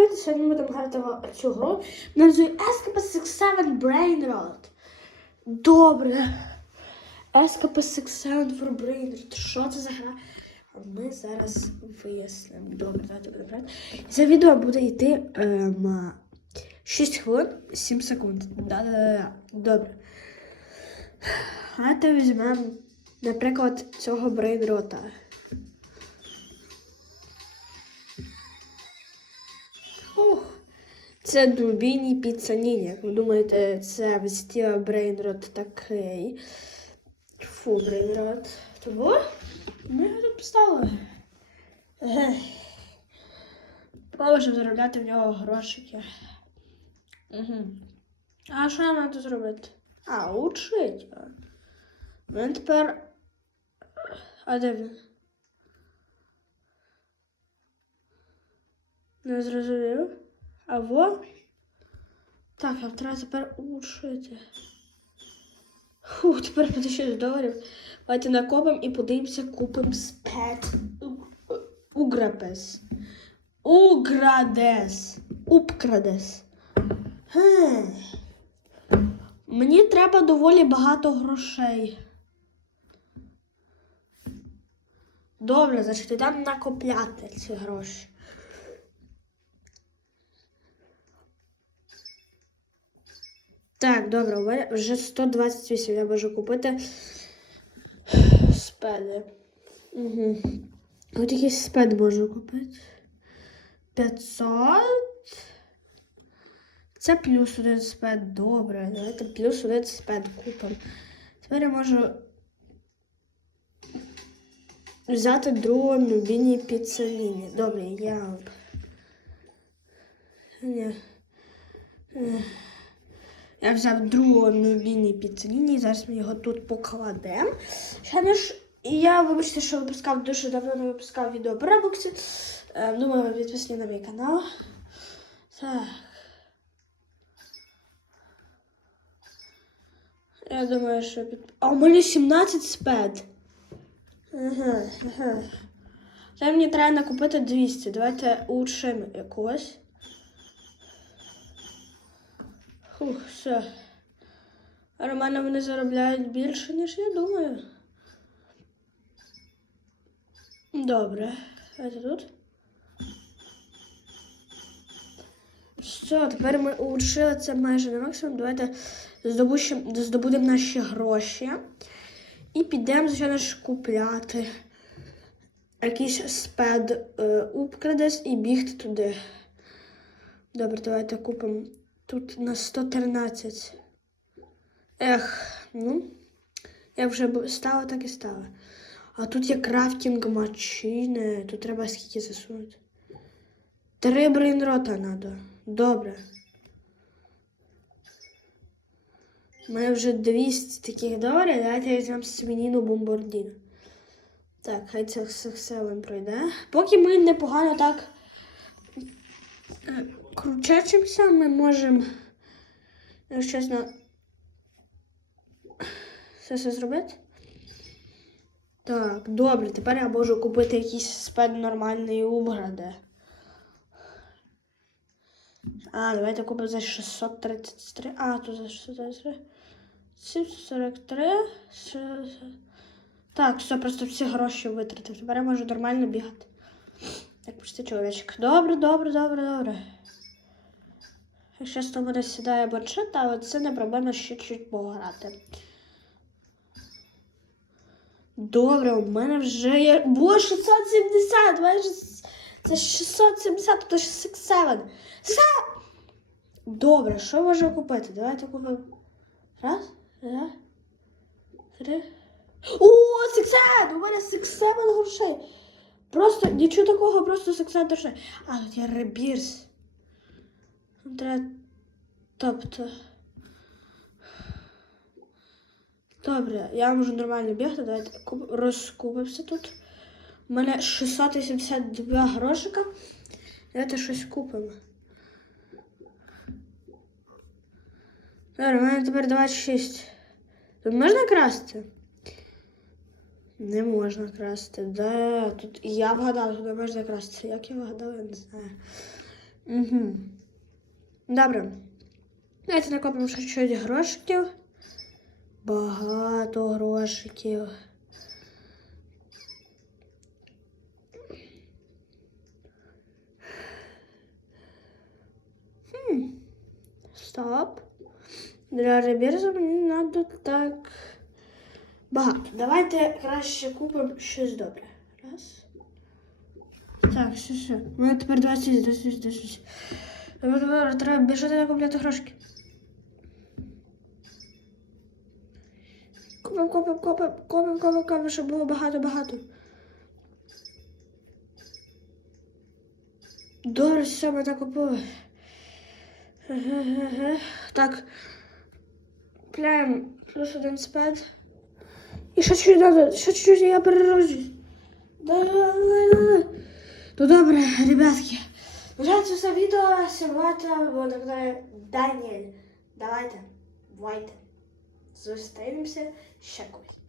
привіт! Сьогодні ми будемо грати в цю гру. Називаю SKP67 Brain Rot. Добре. SKP67 for Brain Rot. Що це за гра? Ми зараз вияснимо. Добре, давайте будемо грати. Це відео буде йти ем, 6 хвилин 7 секунд. Да-да-да. Добре. Давайте візьмемо, наприклад, цього брейнрота. Ух, це дубіні піцаніні. Як ви думаєте, це вестіла брейнрот такий. Фу, брейнрот. Того ми його тут поставили. Еге. Можемо заробляти в нього грошики. Угу. А що нам треба зробити? А, учить. Він тепер. А де він? Не зрозумів. А во? Так, а треба тепер учити. Фух, тепер 56 доларів. Давайте накопимо і подивимося, купимо спет. Уграпес. Уградес. Упкрадес. Хм. Мені треба доволі багато грошей. Добре, значить, йдемо накопляти ці гроші. Так, добре, у мене вже 128 я можу купити спеди. Угу. От якийсь спед можу купити. 500. Це плюс один спед. Добре. Давайте плюс один спед купимо. Тепер я можу взяти другу нубіні піцеліні. Добре, я. Ні. Я взяв другу нубіні піцеліні, зараз ми його тут покладемо. Ще ж. Я, вибачте, що випускав дуже давно не випускав відео про Roblox. Е, Думаю, ви підписані на мій канал. Так. Я думаю, що під... А у мене 17 спед. Ага, ага. Це мені треба накупити 200. Давайте улучшимо якогось. Фух, все. Нормально вони заробляють більше, ніж я думаю. Добре. Давайте тут. Все, тепер ми улучшили це майже на максимум. Давайте здобудемо наші гроші. І підемо, звичайно ж, купляти якийсь спед е, упкрадес і бігти туди. Добре, давайте купимо тут на 113. Ех, ну, як вже стало, так і стало. А тут є крафтинг машини. Тут треба скільки засунути. Три брейнрота треба. Добре. У мене вже 200 таких доларів. Давайте візьмемо свініну бомбардіну. Так, хай це все, пройде. Поки ми непогано так е, кручачимося, ми можемо, якщо чесно, все це зробити. Так, добре, тепер я можу купити якийсь спед нормальний убраде. А, давайте купимо за 633. А, тут за 633. 743. Ще- Так, все, просто всі гроші витратив. Тепер я можу нормально бігати. Як почти чоловічок. Добре, добре, добре, добре. Якщо з мене сідає бочет, але це не проблема ще чуть пограти. Добре, у мене вже є. Бо 670, майже це 670, то 67. Все! Добре, що можу купити? Давайте купимо. Раз, два, три. О, сексен! У мене сексен грошей. Просто нічого такого, просто сексен грошей. А, тут є ребірс. Нам Треба. Тобто. Добре, я можу нормально бігти. Давайте куп... розкупимося тут. У мене 682 грошика. Давайте щось купимо. Добре, у мене тепер 26. Тут можна красти? Не можна красти. Да, тут і я вгадала, що не можна красти. Як я вгадала, я не знаю. Угу. Добре. Давайте накопимо ще щось грошиків. Багато грошиків. Хм. Стоп. Для ребірзу мені треба так. Багато. Давайте краще купимо щось добре. Раз. Так, все, все. У мене тепер 20, 20, 20. Давай, давай, Треба біжати накупляти грошки. Копимо, копимо, копимо, копимо, копимо, копимо, щоб було багато-багато. Все, ми накопили. Ге-ге-ге. Так. Купляємо плюс один спад. І ще чуть надо, ще чуть я перероджусь. Да-да-да-да. Ну добре, ребятки. Вважайте це відео, сьогодні було так Даніель. Давайте, бувайте. Зустрінемося ще колись.